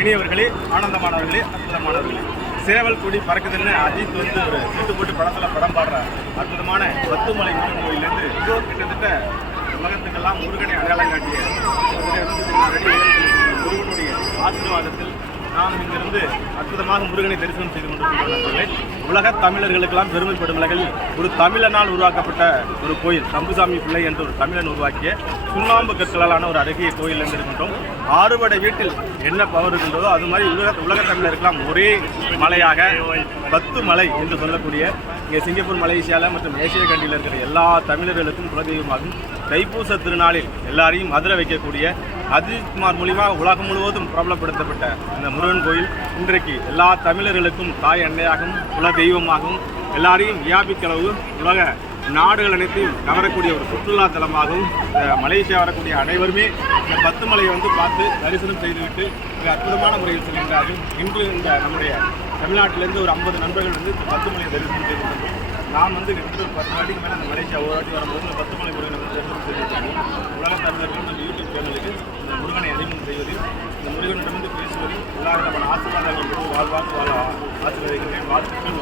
இனியவர்களே, ஆனந்தமானவர்களே, அற்புதமானவர்களே, சேவல் கொடி பறக்குதுன்னு அஜித் வந்து ஒரு செட்டு போட்டு படத்தில் படம் பாடுற அற்புதமான பத்துமலை முருகன் கோயிலேருந்து கிட்டத்தட்ட உலகத்துக்கெல்லாம் முருகனை அடையாளம் காட்டிய முருகனுடைய ஆசீர்வாதத்தில் நாம் இங்கிருந்து அற்புதமாக முருகனை தரிசனம் செய்து கொண்டிருக்கிறோம். உலக தமிழர்களுக்கெல்லாம் பெருமைப்படும் வகையில் ஒரு தமிழனால் உருவாக்கப்பட்ட ஒரு கோயில், சம்புசாமி பிள்ளை என்ற ஒரு தமிழன் உருவாக்கிய சுண்ணாம்பு கற்களாலான ஒரு அழகிய கோயில் இருக்கின்றோம். ஆறுபடை வீட்டில் என்ன பவர் இருக்கின்றதோ அது மாதிரி உலக தமிழருக்கெல்லாம் ஒரே மலையாக 10 மலை என்று சொல்லக்கூடிய இங்கே சிங்கப்பூர், மலேசியாவில் மற்றும் ஏசிய கண்டியில் இருக்கிற எல்லா தமிழர்களுக்கும் குலதெய்வமாகும். தைப்பூச திருநாளில் எல்லாரையும் அதிர வைக்கக்கூடிய அஜித் குமார் மூலியமாக உலகம் முழுவதும் பிரபலப்படுத்தப்பட்ட இந்த முருகன் கோயில் இன்றைக்கு எல்லா தமிழர்களுக்கும் தாய் அன்னையாகவும் குல தெய்வமாகவும் எல்லாரையும் வியாபிக்களவு உலக நாடுகள் அனைத்தையும் கவரக்கூடிய ஒரு சுற்றுலா தலமாகவும் மலேசியா வரக்கூடிய அனைவருமே இந்த 10 மலையை வந்து பார்த்து தரிசனம் செய்துவிட்டு மிக அற்புதமான முறையில் செல்கின்றார்கள். இன்று இந்த நம்முடைய தமிழ்நாட்டிலிருந்து ஒரு 50 நண்பர்கள் வந்து 10 மலையை தரிசனம் செய்திருக்கிறோம். நான் வந்து கிட்டத்தட்ட ஒரு 10 வாட்டிக்கு மேலே அந்த மலேசியா ஒரு வாட்டி வரும்போது இந்த 10 மலை முருகனை வந்து தரிசனம் செய்திருக்கிறோம். உலக தமிழர்கள் நம்ம யூடியூப் சேனலுக்கு இந்த முருகனை அறிமுகம் செய்வதில், இந்த முருகனிடமிருந்து பேசுவதில் எல்லா விதமான ஆசீர்வாதங்களும் வாழ்வாக்கு வாழ ஆசீர்வதிக்கிறேன். வாழ்த்துக்கள்.